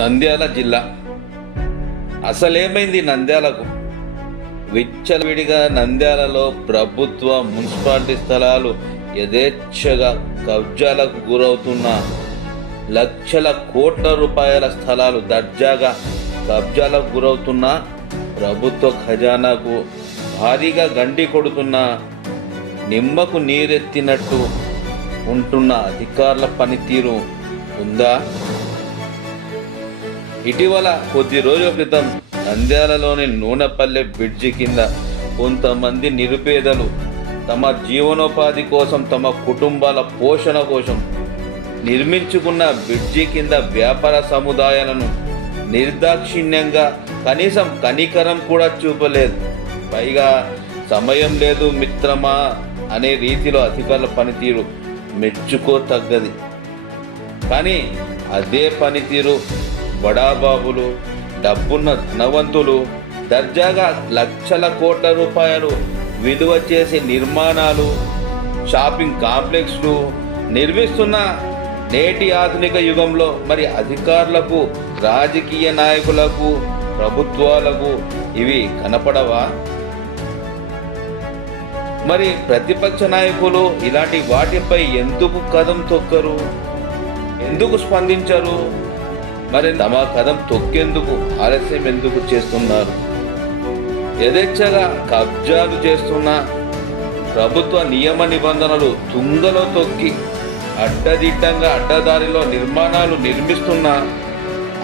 నంద్యాల జిల్లా. అసలేమైంది నంద్యాలకు? విచ్చలవిడిగా నంద్యాలలో ప్రభుత్వ మున్సిపాలిటీ స్థలాలు యథేచ్ఛగా కబ్జాలకు గురవుతున్న లక్షల కోట్ల రూపాయల స్థలాలు దర్జాగా కబ్జాలకు గురవుతున్న ప్రభుత్వ ఖజానాకు భారీగా గండి కొడుతున్న నిమ్మకు నీరెత్తినట్టు ఉంటున్న అధికారుల పనితీరు ఉందా? ఇటీవల కొద్ది రోజుల క్రితం నంద్యాలలోని నూనెపల్లె బ్రిడ్జి కింద కొంతమంది నిరుపేదలు తమ జీవనోపాధి కోసం తమ కుటుంబాల పోషణ కోసం నిర్మించుకున్న బ్రిడ్జి కింద వ్యాపార సముదాయాలను నిర్దాక్షిణ్యంగా కనీసం కనికరం కూడా చూపలేదు. పైగా సమయం లేదు మిత్రమా అనే రీతిలో అధికారుల పనితీరు మెచ్చుకో తగ్గది కానీ అదే పనితీరు బడాబాబులు డబ్బున్న ధనవంతులు దర్జాగా లక్షల కోట్ల రూపాయలు విలువ చేసే నిర్మాణాలు షాపింగ్ కాంప్లెక్స్లు నిర్మిస్తున్న నేటి ఆధునిక యుగంలో మరి అధికారులకు రాజకీయ నాయకులకు ప్రభుత్వాలకు ఇవి కనపడవా? మరి ప్రతిపక్ష నాయకులు ఇలాంటి వాటిపై ఎందుకు కదం తొక్కరు? ఎందుకు స్పందించరు? మరి తమ కథం తొక్కేందుకు ఆలస్యం ఎందుకు చేస్తున్నారు? యథేచ్ఛగా కబ్జాలు చేస్తున్న ప్రభుత్వ నియమ నిబంధనలు తుంగలో తొక్కి అడ్డదిడ్డంగా అడ్డదారిలో నిర్మాణాలు నిర్మిస్తున్న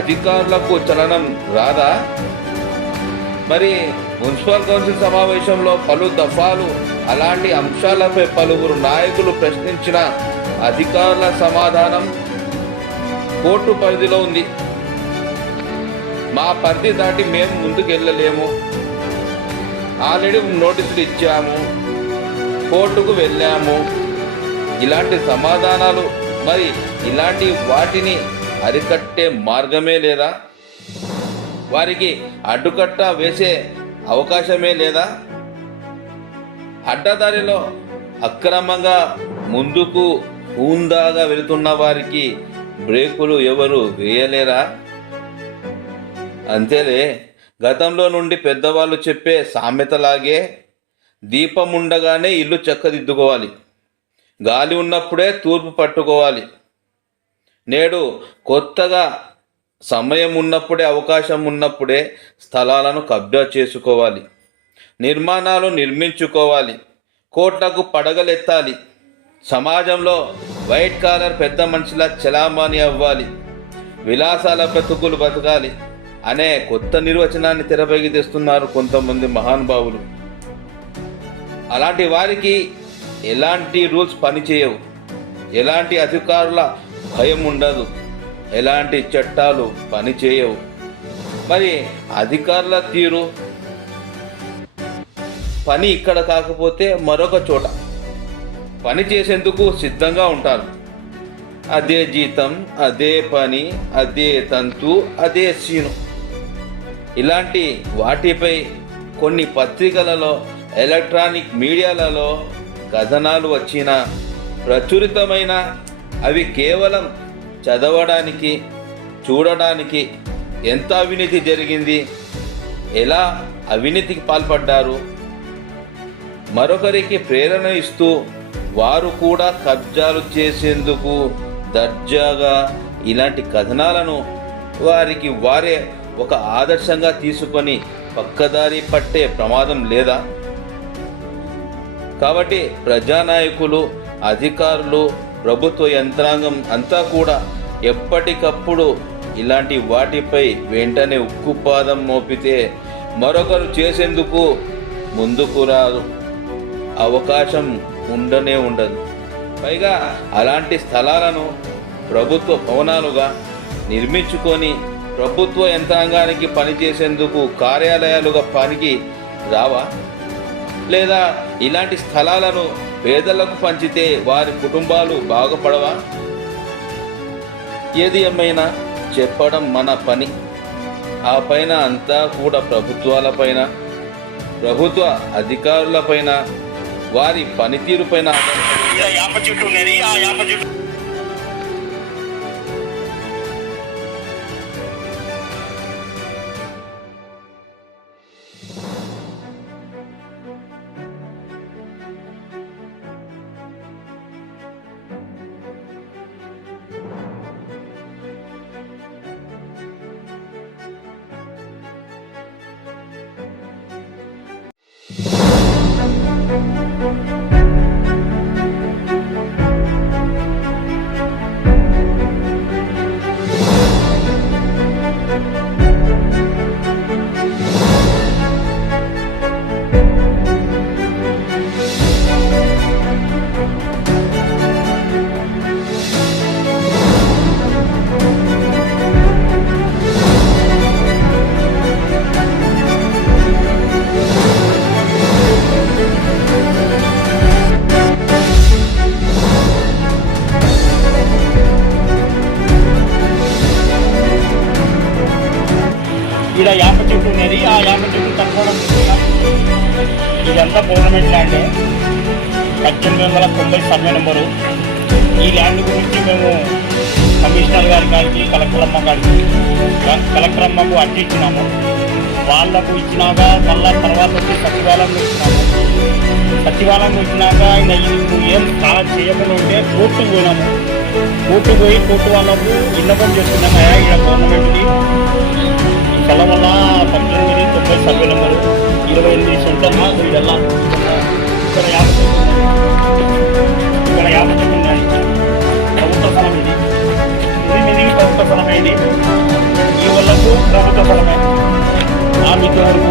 అధికారులకు చలనం రాదా? మరి మున్సిపల్ కౌన్సిల్ సమావేశంలో పలు దఫాలు అలాంటి అంశాలపై పలువురు నాయకులు ప్రశ్నించిన అధికారుల సమాధానం కోర్టు పరిధిలో ఉంది. మా పరిధి దాటి మేము ముందుకు వెళ్ళలేము ఆల్రెడీ నోటీసులు ఇచ్చాము. కోర్టుకు వెళ్ళాము. ఇలాంటి సమాధానాలు మరి ఇలాంటి వాటిని అరికట్టే మార్గమే లేదా? వారికి అడ్డుకట్ట వేసే అవకాశమే లేదా? అడ్డదారిలో అక్రమంగా ముందుకు హూందాగా వెళుతున్న వారికి బ్రేకులు ఎవరు వేయలేరా? అంతేలే గతంలో నుండి పెద్దవాళ్ళు చెప్పే సామెతలాగే దీపం ఉండగానే ఇల్లు చక్కదిద్దుకోవాలి. గాలి ఉన్నప్పుడే తూర్పు పట్టుకోవాలి. నేడు కొత్తగా సమయం ఉన్నప్పుడే అవకాశం ఉన్నప్పుడే స్థలాలను కబ్జా చేసుకోవాలి. నిర్మాణాలు నిర్మించుకోవాలి. కోట్లకు పడగలెత్తాలి. సమాజంలో వైట్ కాలర్ పెద్ద మనిషిలా చలామణి అవ్వాలి. విలాసాల బ్రతుకులు బతకాలి. అనే కొత్త నిర్వచనాన్ని తెరపైకి తెస్తున్నారు కొంతమంది మహానుభావులు అలాంటి వారికి ఎలాంటి రూల్స్ పనిచేయవు ఎలాంటి అధికారుల భయం ఉండదు. ఎలాంటి చట్టాలు పనిచేయవు మరి అధికారుల తీరు? పని ఇక్కడ కాకపోతే మరొక చోట. పని చేసేందుకు సిద్ధంగా ఉంటారు. అదే జీతం అదే పని అదే తంతు అదే సీను. ఇలాంటి వాటిపై కొన్ని పత్రికలలో ఎలక్ట్రానిక్ మీడియాలలో కథనాలు వచ్చిన ప్రచురితమైన అవి కేవలం చదవడానికి చూడడానికి ఎంత అవినీతి జరిగింది ఎలా అవినీతికి పాల్పడ్డారు మరొకరికి ప్రేరణ ఇస్తూ వారు కూడా కబ్జాలు చేసేందుకు దర్జాగా ఇలాంటి కథనాలను వారికి వారే ఒక ఆదర్శంగా తీసుకొని పక్కదారి పట్టే ప్రమాదం లేదా? కాబట్టి ప్రజానాయకులు అధికారులు ప్రభుత్వ యంత్రాంగం అంతా కూడా ఎప్పటికప్పుడు ఇలాంటి వాటిపై వెంటనే ఉక్కుపాదం మోపితే మరొకరు చేసేందుకు ముందుకు రాదు అవకాశం ఉండనే ఉండదు. పైగా అలాంటి స్థలాలను ప్రభుత్వ భవనాలుగా నిర్మించుకొని ప్రభుత్వ యంత్రాంగానికి పనిచేసేందుకు కార్యాలయాలుగా పనికి రావా? లేదా ఇలాంటి స్థలాలను పేదలకు పంచితే వారి కుటుంబాలు బాగుపడవా? ఏది ఏమైనా చెప్పడం మన పని. ఆ పైన అంతా కూడా ప్రభుత్వాలపైన ప్రభుత్వ అధికారులపైన వారి పనితీరుపైన ఆధారపడి యాప చెట్టు ఉన్నది ఆ యాప చెట్టు కలెక్టరమ్మ గారికి క- కలెక్టర్ అమ్మకు అర్జీ ఇచ్చినాము. వాళ్ళకు ఇచ్చినాక మళ్ళా తర్వాత వచ్చి సచివాలయంలో ఇచ్చినాము. సచివాలయంలో ఇచ్చినాక ఆయన ఇప్పుడు ఏం చాలా చేయకుండా ఉంటే కోర్టుకు పోయినాము. కోర్టుకు పోయి కోర్టు వాళ్ళకు విన్నపం చేస్తున్నాము అయ్యా ఇక్కడ గవర్నమెంట్కి సెలవు వల్ల పంతొమ్మిది తొంభై సర్వే నెంబరు ఇరవై ఎనిమిది సెంటర్లు వీడల్లా. ఇక్కడ యాభై ఇక్కడ యాభై చెట్లు ఉన్నాయి. ప్రభుత్వ స్థలం ఇది. ప్రభుత్వ స్థలమే ఇది ఈ వల్లకు ప్రభుత్వ ఫలమే ఆ మిగతా వరకు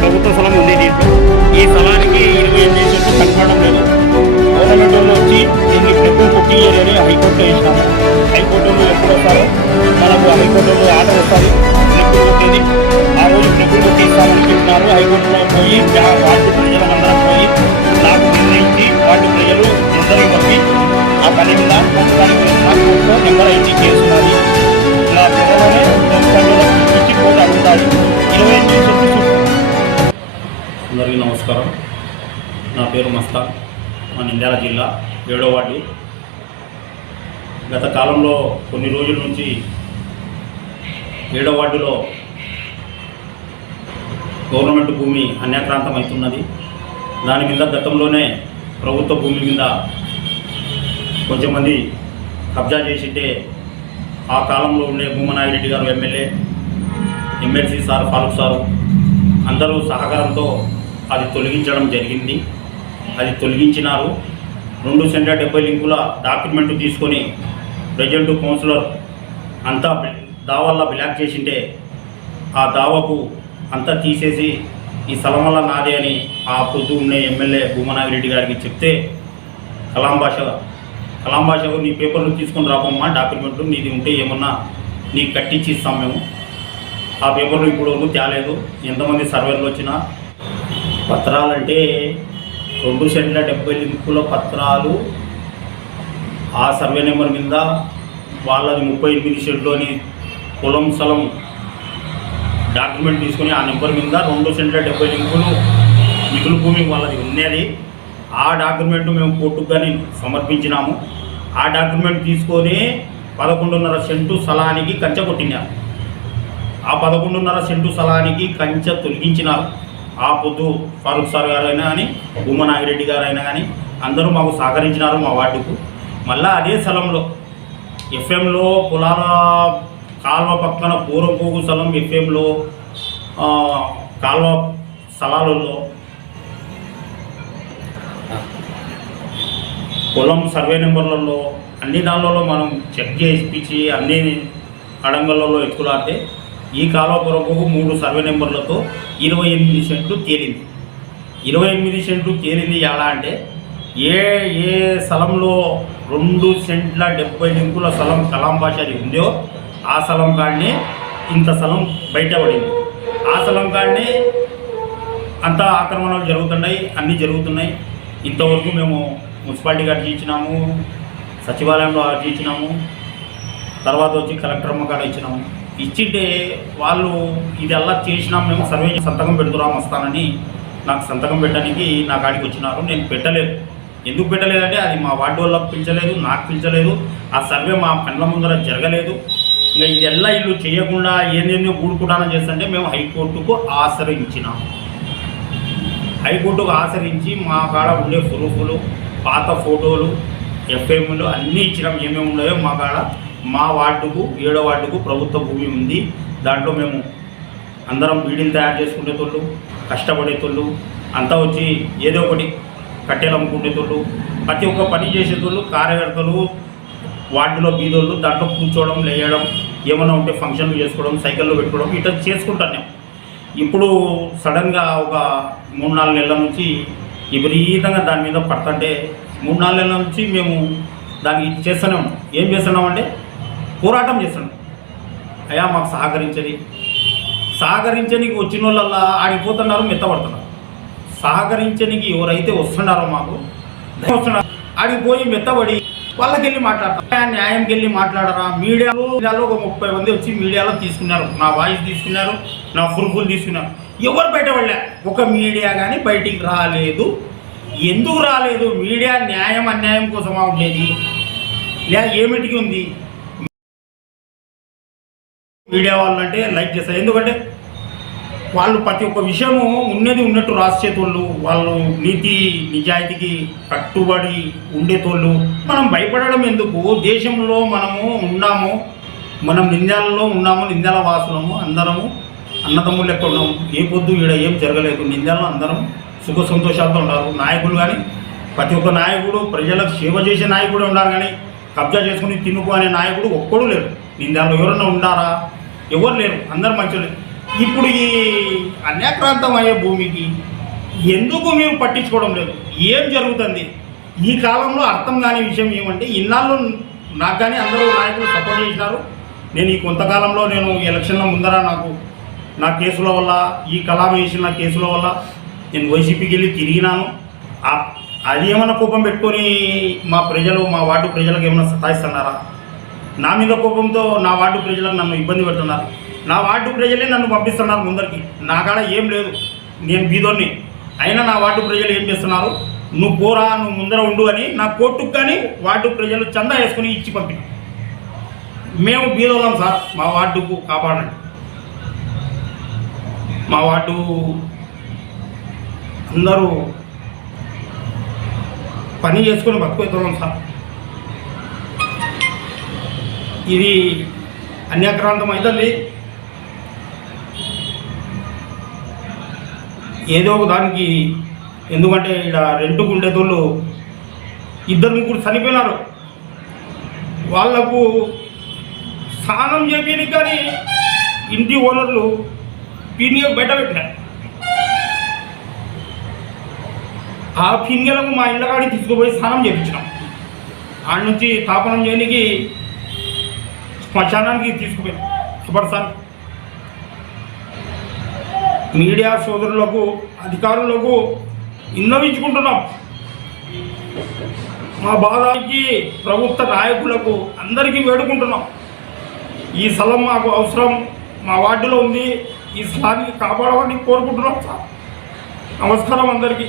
ప్రభుత్వ ఫలం ఉంది దీంట్లో ఈ స్థలానికి ఇరవై ఎనిమిది చెట్లు కనపడడం లేదు. గవర్నమెంట్ వాళ్ళు వచ్చి దీన్ని ప్రభుత్వం కొట్టియ్యాలి అని హైకోర్టులో వేసినాము. హైకోర్టు ఎప్పుడు వస్తారో? మనకు హైకోర్టు వాళ్ళు ఆర్డర్ వస్తుంది. ప్రభుత్వం కొట్టేది. ఆ రోజు ప్రభుత్వం కొట్టి ఇస్తామని చెప్పినారు. హైకోర్టులో పోయి వాటి వార్డు ప్రజలందరం పోయి నాకు నిర్ణయించి వాటి ప్రజలు ఇద్దరికి పంపి ఆ పని మీద ప్రస్తుతానికి నా నెంబర్ అయితే చేస్తున్నది ఇలా పిల్లలనే ప్రజలకు ఇచ్చి కోర్టు అందుతాయి ఇరవై ఎనిమిది చెట్లు అందరికీ నమస్కారం. నా పేరు మస్తాన్ మా నంద్యాల జిల్లా ఏడో వార్డు. గత కాలంలో కొన్ని రోజుల నుంచి ఏడో వార్డులో గవర్నమెంట్ భూమి అన్యాక్రాంతం అవుతున్నది దాని మీద గతంలోనే ప్రభుత్వ భూమి మీద కొంచెం మంది కబ్జా చేసింటే ఆ కాలంలో ఉండే భూమనాగిరెడ్డి గారు MLA MLC sir Farooq sir అందరూ సహకారంతో అది తొలగించడం జరిగింది. అది తొలగించినారు. రెండు సెంటర్ డెబ్బై లింకుల డాక్యుమెంట్ తీసుకొని ప్రజెంట్ కౌన్సిలర్ అంతా దావాల్లో బ్లాక్ చేసింటే ఆ దావకు అంతా తీసేసి ఈ స్థలం వల్ల నాదే అని ఆ పొద్దు ఉండే ఎమ్మెల్యే భూమనాగిరెడ్డి గారికి చెప్తే కలాం భాష కలాం భాషకు నీ పేపర్లు తీసుకొని రాబమ్మా డాక్యుమెంట్లు నీది ఉంటే ఏమన్నా నీకు కట్టించి ఇస్తాం మేము. ఆ పేపర్లు ఇప్పుడు వరకు తేలేదు. ఎంతమంది సర్వేలు వచ్చినా పత్రాలంటే రెండు సెంట్ల డెబ్బై లింకుల పత్రాలు ఆ సర్వే నెంబర్ మీద వాళ్ళది ముప్పై ఎనిమిది సెంట్లోని పొలం స్థలం డాక్యుమెంట్ తీసుకొని ఆ నెంబర్ మీద రెండు సెంట్ల డెబ్బై లింకులు మిగులు భూమి వాళ్ళది ఉన్నది. ఆ డాక్యుమెంట్ మేము కోర్టుకు కానీ సమర్పించినాము. ఆ డాక్యుమెంట్ తీసుకొని పదకొండున్నర సెంటు స్థలానికి కంచె కొట్టినారు. ఆ పదకొండున్నర సెంటు స్థలానికి కంచె తొలగించినారు. ఆ పొద్దు ఫారూక్ సార్ గారైనా కానీ భూమ నాగిరెడ్డి గారైనా కానీ అందరూ మాకు సహకరించినారు మా వార్డుకు. మళ్ళా అదే స్థలంలో ఎఫ్ఎంలో పొలాల కాల్వ పక్కన పూర్వపోగు స్థలం ఎఫ్ఎంలో కాల్వ స్థలాలలో పొలం సర్వే నెంబర్లలో అన్ని దానిలలో మనం చెక్ చేయించి అన్ని అడంగలలో ఎత్తుకులాడితే ఈ కాలువ కొరకు మూడు సర్వే నెంబర్లతో ఇరవై ఎనిమిది సెంట్లు తేలింది. ఇరవై ఎనిమిది సెంట్లు తేలింది ఎలా అంటే ఏ ఏ స్థలంలో రెండు సెంట్ల డెబ్బై నింపుల స్థలం కలాం భాషది ఉందో ఆ స్థలం కాడనే ఇంత స్థలం బయటపడింది. ఆ స్థలం కాడనే అంతా ఆక్రమణలు జరుగుతున్నాయి అన్నీ జరుగుతున్నాయి. ఇంతవరకు మేము మున్సిపాలిటీకి అర్జీ ఇచ్చినాము సచివాలయంలో అర్జీ ఇచ్చినాము తర్వాత వచ్చి కలెక్టర్ అమ్మకాడ ఇచ్చినాము. ఇచ్చింటే వాళ్ళు ఇది అలా చేసినాం మేము సర్వే సంతకం పెడుతున్నాం వస్తానని నాకు సంతకం పెట్టడానికి నా కాడికి వచ్చినారు. నేను పెట్టలేదు. ఎందుకు పెట్టలేదంటే అది మా వార్డు వాళ్ళకి పిలిచలేదు నాకు పిలిచలేదు. ఆ సర్వే మా కళ్ళ ముందర జరగలేదు. ఇంకా ఇదెల్లా ఇల్లు చేయకుండా ఏందేందో ఊడుకుంటానని చేస్తుంటే మేము హైకోర్టుకు ఆశ్రయించినాము హైకోర్టుకు ఆశ్రయించి మా కాడ ఉండే ప్రూఫ్లు పాత ఫోటోలు ఎఫ్ఎంలు అన్నీ ఇచ్చినాం. ఏమేమి ఉన్నాయో మా కాడ మా వార్డుకు ఏడో వార్డుకు ప్రభుత్వ భూమి ఉంది. దాంట్లో మేము అందరం బీడీలు తయారు చేసుకునేటోళ్ళు కష్టపడేటోళ్ళు అంతా వచ్చి ఏదో ఒకటి కట్టెలు అమ్ముకునేటోళ్ళు ప్రతి ఒక్క పని చేసేటోళ్ళు కార్యకర్తలు వార్డులో బీదోళ్ళు దాంట్లో కూర్చోవడం లేయడం ఏమైనా ఉంటే ఫంక్షన్లు చేసుకోవడం సైకిల్లో పెట్టుకోవడం ఇట్లా చేసుకుంటాం మేము. ఇప్పుడు సడన్గా ఒక మూడు నాలుగు నెలల నుంచి విపరీతంగా దాని మీద పడుతుంటే మూడు నాలుగు నెలల నుంచి మేము దానికి చేస్తూనే ఉన్నాం. ఏం చేస్తున్నామంటే పోరాటం చేస్తున్నాం. అయ్యా మాకు సహకరించని సహకరించనికి వచ్చిన వాళ్ళల్లా ఆడిపోతున్నారు మెత్తపడుతున్నారు సహకరించనికి ఎవరైతే వస్తున్నారో మాకు వస్తున్నారు. ఆడికి పోయి మెత్తబడి వాళ్ళకి వెళ్ళి మాట్లాడతారు న్యాయంకి వెళ్ళి మాట్లాడరా? మీడియాలో మీడియాలో ఒక ముప్పై మంది వచ్చి మీడియాలో తీసుకున్నారు. నా వాయిస్ తీసుకున్నారు నా ప్రూఫ్లు తీసుకున్నారు. ఎవరు బయట పడలే ఒక మీడియా కానీ బయటికి రాలేదు. ఎందుకు రాలేదు? మీడియా న్యాయం అన్యాయం కోసమా ఉండేది లేదా ఏమిటికి ఉంది? మీడియా వాళ్ళు అంటే లైక్ చేస్తారు ఎందుకంటే వాళ్ళు ప్రతి ఒక్క విషయము ఉన్నది ఉన్నట్టు రాసేటోళ్ళు వాళ్ళు నీతి నిజాయితీకి కట్టుబడి ఉండేటోళ్ళు. మనం భయపడడం ఎందుకు? దేశంలో మనము ఉన్నాము మనం నింద్యాలలో ఉన్నాము నింద్యాల వాసులము అందరము అన్నదమ్ములు లెక్క ఉన్నాము ఏ పొద్దు ఈడ ఏం జరగలేదు. నింద్యాలలో అందరం సుఖ సంతోషాలతో ఉన్నారు. నాయకులు కానీ ప్రతి ఒక్క నాయకుడు ప్రజలకు సేవ చేసే నాయకుడు ఉన్నారు కానీ కబ్జా చేసుకుని తినుకు అనే నాయకుడు ఒక్కడు లేరు నింద్యాలలో ఎవరన్నా ఉన్నారా ఎవరు లేరు. అందరు మంచోళ్ళే. ఇప్పుడు ఈ అన్యాక్రాంతం అయ్యే భూమికి ఎందుకు మేము పట్టించుకోవడం లేదు? ఏం జరుగుతుంది? ఈ కాలంలో అర్థం కాని విషయం ఏమంటే ఇన్నాళ్ళు నాకు కానీ అందరూ నాయకులు సపోర్ట్ చేసినారు. నేను ఈ కొంతకాలంలో నేను ఎలక్షన్ల ముందర నాకు నా కేసుల వల్ల ఈ కలామ వేసిన కేసుల వల్ల నేను వైసీపీకి వెళ్ళి తిరిగినాను. అది ఏమైనా కోపం పెట్టుకొని మా ప్రజలు మా వార్డు ప్రజలకు ఏమైనా సతాయిస్తున్నారా? నా మీద కోపంతో నా వార్డు ప్రజలకు నన్ను ఇబ్బంది పెడుతున్నారు. నా వార్డు ప్రజలే నన్ను పంపిస్తున్నారు ముందరికి. నా కాడ ఏం లేదు. నేను బీదోన్ని అయినా నా వార్డు ప్రజలు ఏం చేస్తున్నారు? నువ్వు పోరా నువ్వు ముందర ఉండు అని నా కోర్టుకు కానీ వార్డు ప్రజలు చందా వేసుకుని ఇచ్చి పంపిన. మేము బీదోళ్ళం సార్. మా వార్డుకు కాపాడండి. మా వార్డు అందరూ పని చేసుకుని బతుకుతున్నాం సార్. ఇది అన్యాక్రాంతం అవుతుంది ఏదో ఒక దానికి ఎందుకంటే ఇక్కడ రెంట్కు ఉండేటోళ్ళు ఇద్దరు ముగ్గురు చనిపోయినారు. వాళ్ళకు స్నానం చేయడానికి కానీ ఇంటి ఓనర్లు పిన్నిగా బయట పెట్టిన ఆ పింగెలకు మా ఇళ్ళ కాడికి తీసుకుపోయి స్నానం చేయించినాం ఆడ నుంచి తాపనం చేయడానికి శ్మశానానికి తీసుకుపోయాం సుపర్సాన్ మీడియా సోదరులకు అధికారులకు విన్నవించుకుంటున్నాం మా బాధానికి ప్రభుత్వ నాయకులకు అందరికీ వేడుకుంటున్నాం ఈ స్థలం మాకు అవసరం మా వార్డులో ఉంది ఈ స్థానిని కాపాడమని కోరుకుంటున్నాం సార్. నమస్కారం అందరికీ.